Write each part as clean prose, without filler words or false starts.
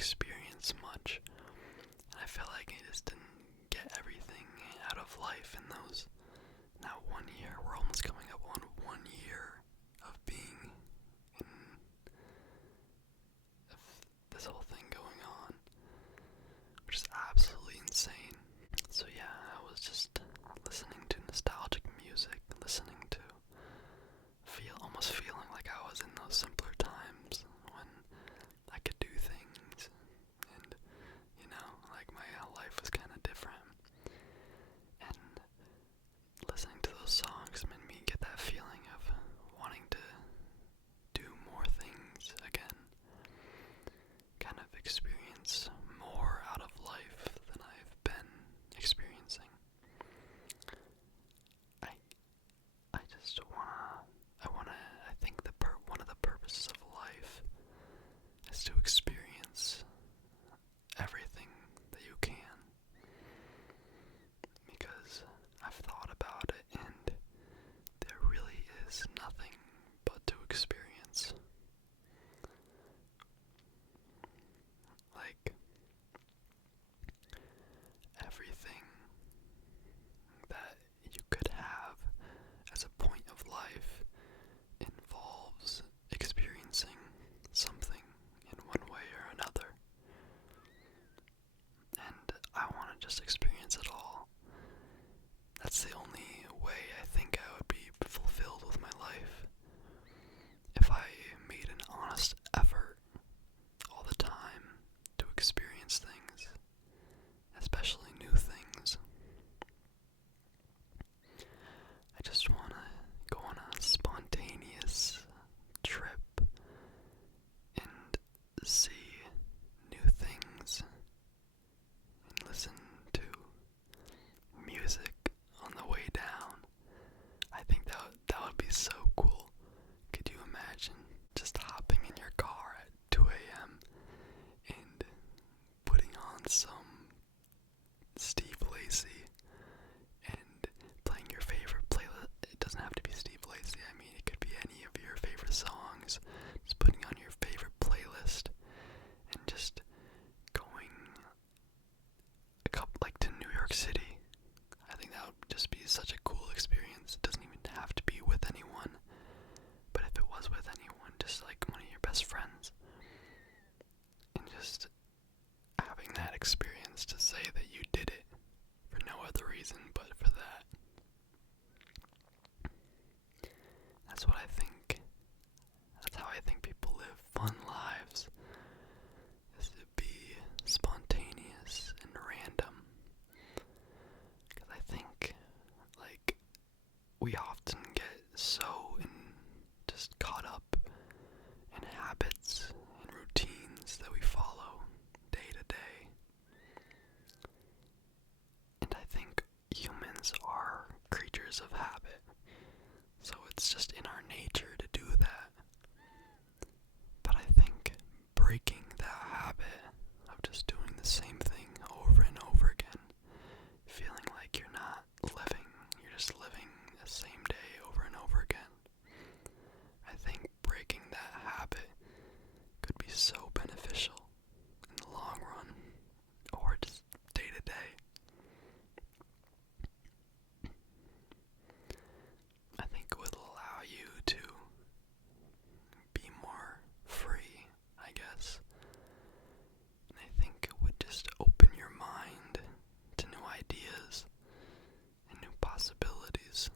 experience much. And I feel like I just didn't get everything out of life in those, not 1 year. We're almost coming up on 1 year of being in of this whole thing going on, which is absolutely insane. So yeah, I was just listening to nostalgic music, listening to almost feeling like I was in those simpler times when I could do things, and like my life was kind of different. And listening to those songs made me get that feeling of wanting to do more things again, kind of experience more out of life than I've been experiencing. I think one of the purposes of life is to experience everything that you can, because I've thought about it, and there really is nothing but to experience. Like, everything that you could have as a point of life involves experiencing something in one way or another. And I want to just experience it all. That's the only way I think I would be fulfilled with my life. If I made an honest effort all the time to experience things, especially new things. I just want to go on a spontaneous trip and see new things and listen to music on the way down. I think that would be so cool. Could you imagine just hopping in your car at 2 a.m. and putting on some Steve Lacy and playing your favorite playlist? It doesn't have to be Steve Lacy. I mean, it could be any of your favorite songs. Just putting on your favorite playlist and just going to New York City. I think that would just be such a cool experience. It doesn't even have to be with anyone, but if it was with anyone, just like one of your best friends, and just having that experience to say that you did it for no other reason but for that. That's what I think. That's how I think people live fun lives, is to be spontaneous and random. Because I think, like, we often get so just caught up in habits and routines that we follow day to day. And I think humans are creatures of habit, so it's just in our nature to do that. But I think breaking that habit of just doing the same thing over and over again, feeling like you're not living, you're just living the same day over and over again, I think breaking that habit could be so beneficial in the long run, or just day to day. I think it would allow you to be more free, I guess. And I think it would just open your mind to new ideas and new possibilities.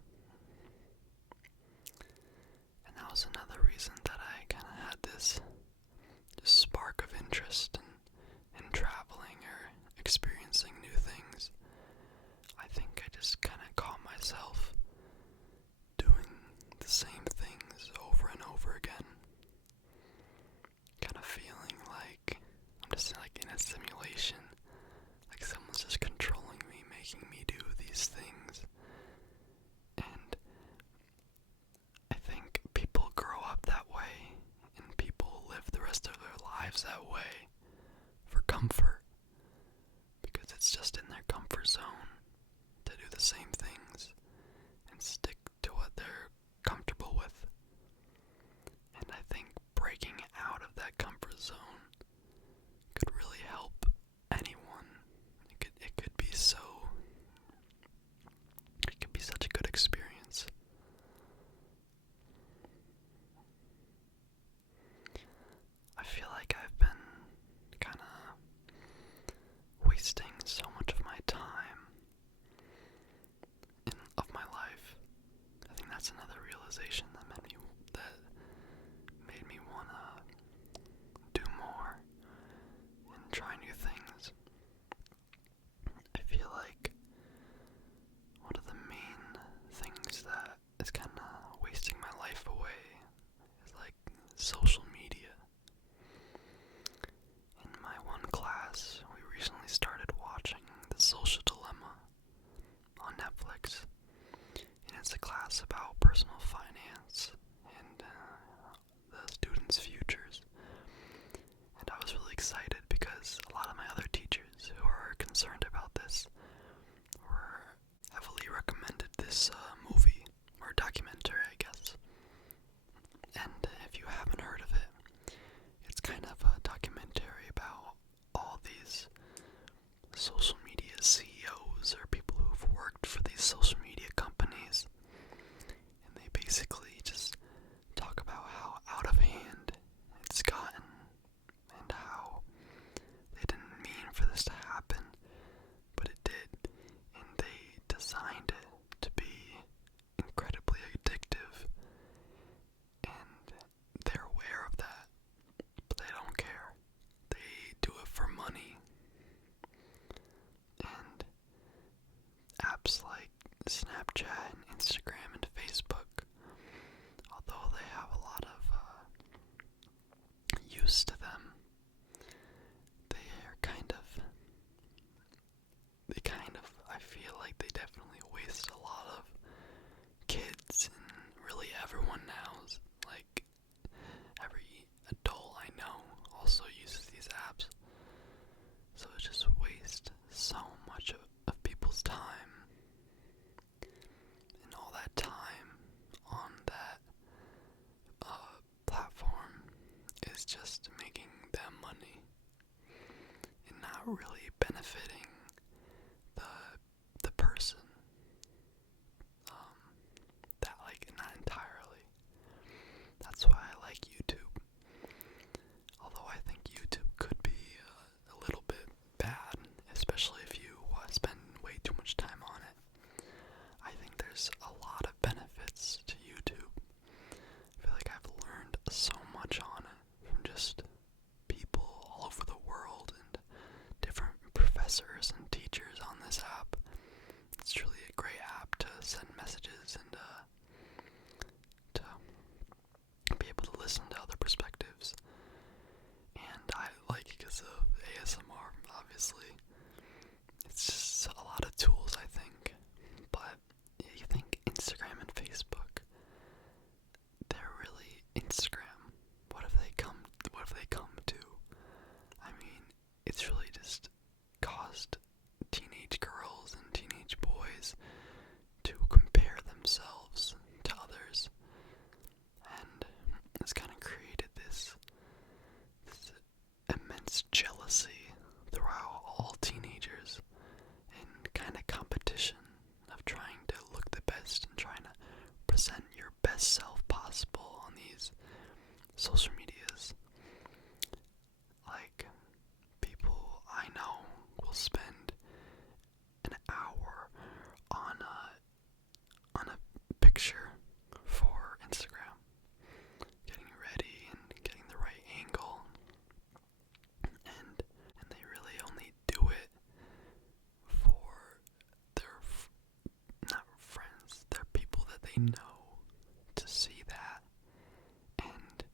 And that was another reason that I kind of had this spark of interest in traveling or experiencing new things. I think I just kind of caught myself doing the same things over and over again. Kind of feeling like I'm just like in a simulation, like someone's just controlling me, making me do these things. And I think people grow up that way, and people live the rest of their lives that way for comfort, because it's just in their comfort zone to do the same things and stick to what they're comfortable with. And I think breaking out of that comfort zone could social media. In my one class, we recently started watching The Social Dilemma on Netflix, and it's a class about personal finance and the students' futures. And I was really excited because a lot of my other teachers who are concerned about this were heavily recommended this movie, or documentary, I guess. And if you haven't heard of it, it's kind of a documentary about all these social media CEOs or people who've worked for these social media companies. And they basically just talk about how out of hand it's gotten and how they didn't mean for this to happen, but it did. And they designed it to be incredibly addictive. And they're aware of that, but they don't care. They do it for money. And apps like Snapchat and Instagram and Facebook, although they have a lot of use to them, I feel like they definitely waste a lot of kids and really everyone now's, like, every adult I know also uses these apps. So it just wastes so much of people's time. And all that time on that platform is just making them money and not really benefiting the person. Not entirely. That's why I like YouTube. Although I think YouTube could be a little bit bad, especially if you spend way too much time on it. I think there's a lot of benefits to YouTube. I feel like I've learned so much on it from just people all over the world and different professors and teachers on this app. It's really a great app to send messages and to be able to listen to other perspectives. And I like it because of ASMR, obviously. It's just a lot of tools, I think. But you think Instagram and Facebook, they're really Instagram. What have they come to? I mean, it's really just caused teenage girls and teenage boys to compare themselves to others. And it's kind of created this immense jealousy throughout all teenagers and kind of competition of trying to look the best and trying to present your best self possible on these social medias. Like, people I know will spend an hour on a picture for Instagram, getting ready and getting the right angle, and they really only do it for their not friends, their people that they know to see that, and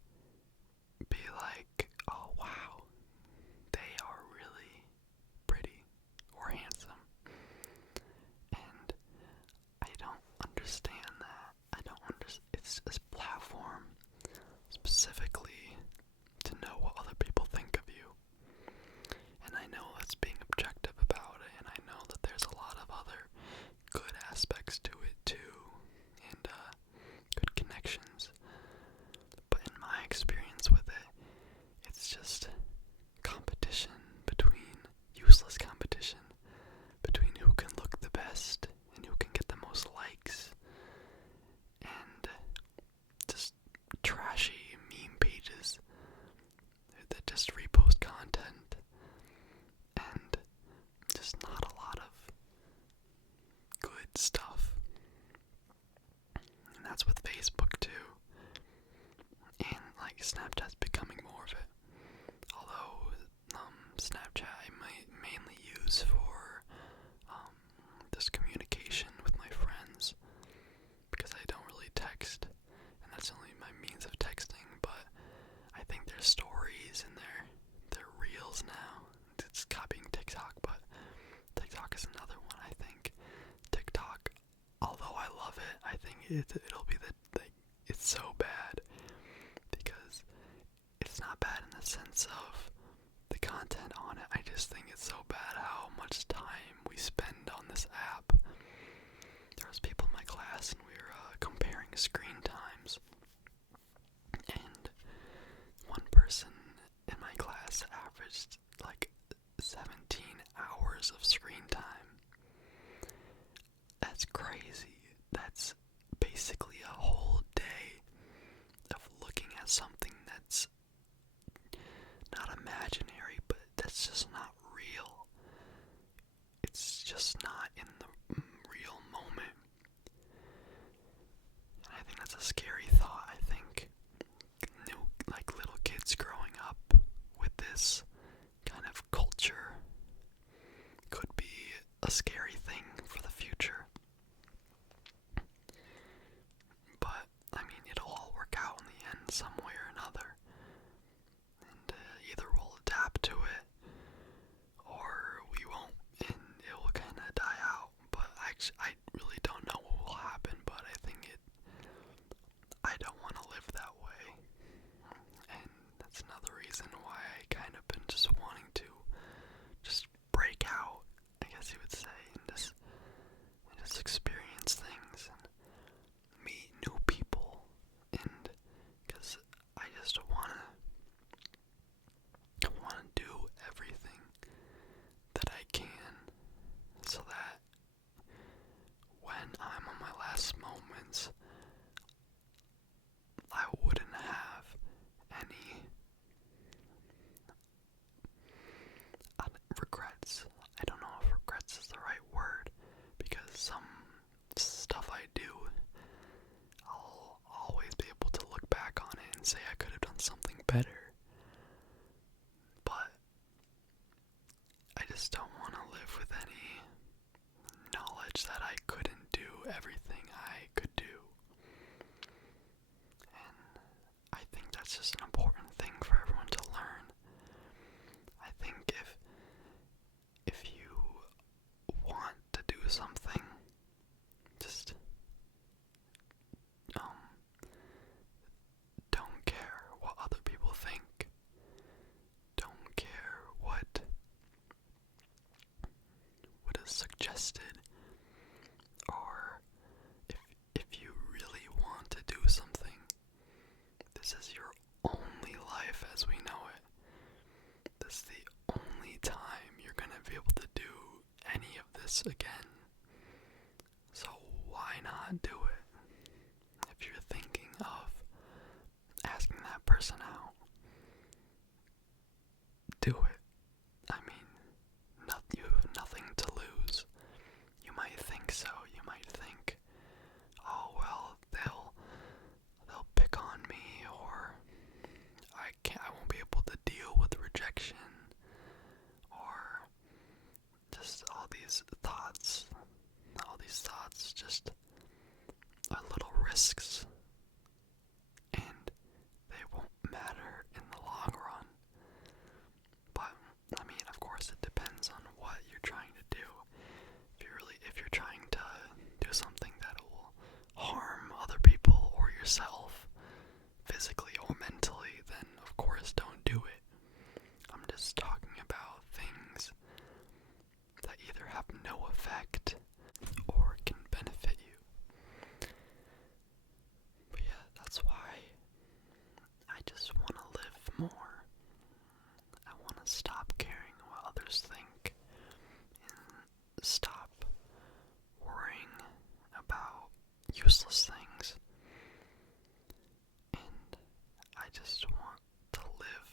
it'll be it's so bad because it's not bad in the sense of the content on it. I just think it's so bad how much time we spend on this app. There was people in my class and we were comparing screen times, and one person in my class averaged like 17 hours of screen time. That's crazy. That's basically a whole day of looking at something that's not imaginary, but that's just not real. It's just not in the real moment. And I think that's a scary thought. I think little kids growing up with this kind of culture could be a scary thing for the future. But, I mean, it'll all work out in the end some way or another. And either we'll adapt to it, or we won't, and it will kind of die out. But actually, I really don't know what will happen, but I don't want to live that way. And that's another reason why I kind of been just wanting to just break out, I guess you would say, and just experience things and meet new people, and because I just wanna do everything that I can so that when I'm on my last moments, I wouldn't have any regrets. I don't know if regrets is the right word, because some stuff I do, I'll always be able to look back on it and say I could have done something better. But I just don't want to live with any knowledge that I couldn't do everything I could do. And I think that's just an important thing for everyone to learn. I think if you want to do something, just don't care what other people think. Don't care what is suggested, or if you really want to do something, this is your only life as we know it. This is the only time you're gonna be able to do any of this again. So why not do it? If you're thinking of asking that person out, do it. I mean, you have nothing to lose. You might think so. You might think, oh well, they'll pick on me, or I won't be able to deal with rejection, or just all these thoughts just are little risks, and they won't matter in the long run. But I mean, of course, it depends on what you're trying to do. If you're trying to do something that will harm other people or yourself, physically or mentally, then of course don't do it. I'm just talking about things that either have no effect or can benefit you. But yeah, that's why I just want to live more. I want to stop caring what others think and stop worrying about useless things. And I just want to live.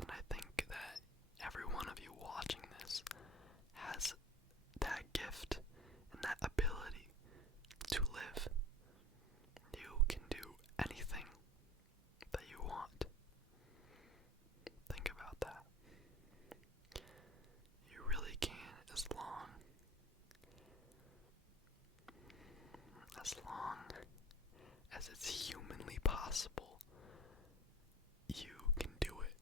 And I think that every one of you watching this has that gift and that ability to live. You can do anything that you want. Think about that. You really can, as long as it's humanly possible. You can do it.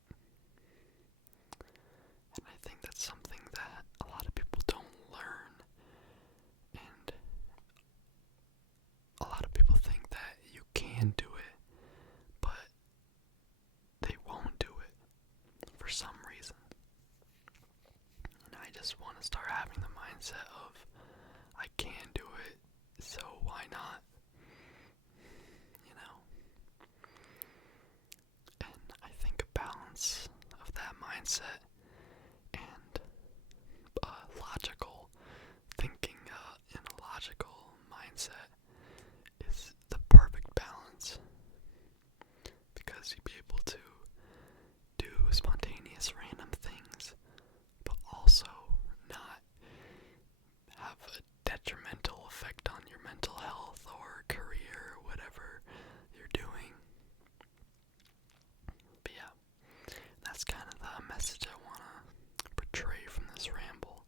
And I think that's something that a lot of people don't learn. And a lot just want to start having the mindset of I can do it, so why not? You know? And I think a balance of that mindset and logical thinking in a logical mindset is the perfect balance, because you'll be able to do spontaneous random things but also not have a detrimental effect on your mental health or career or whatever you're doing. But yeah, that's kind of the message I want to portray from this ramble.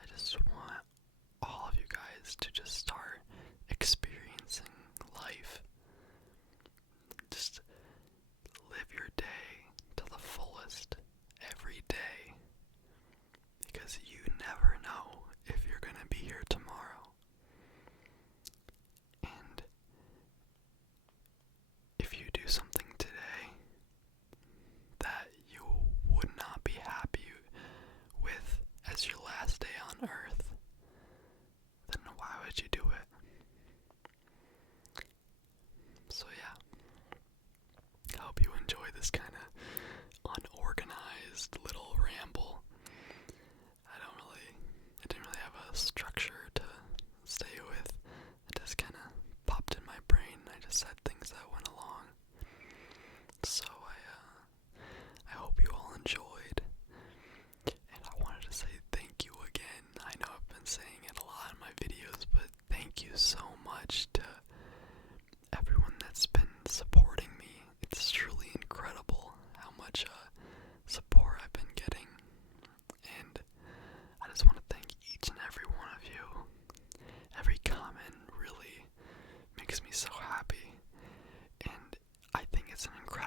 I just want all of you guys to just start experiencing life. Just live your day to the fullest every day, because you never know if you're going to be here tomorrow. And if you do something today that you would not be happy with as your last day on earth, then why would you do it? So yeah, I hope you enjoy this kind of unorganized little ramble. I didn't really have a structure to stay with. It just kind of popped in my brain. I just said things that went along. So I hope you all enjoyed. And I wanted to say thank you again. I know I've been saying it a lot in my videos, but thank you so much to everyone that's been supporting me. It's truly incredible how much support I've been getting. And I just want to thank each and every one of you. Every comment really makes me so happy. And I think it's an incredible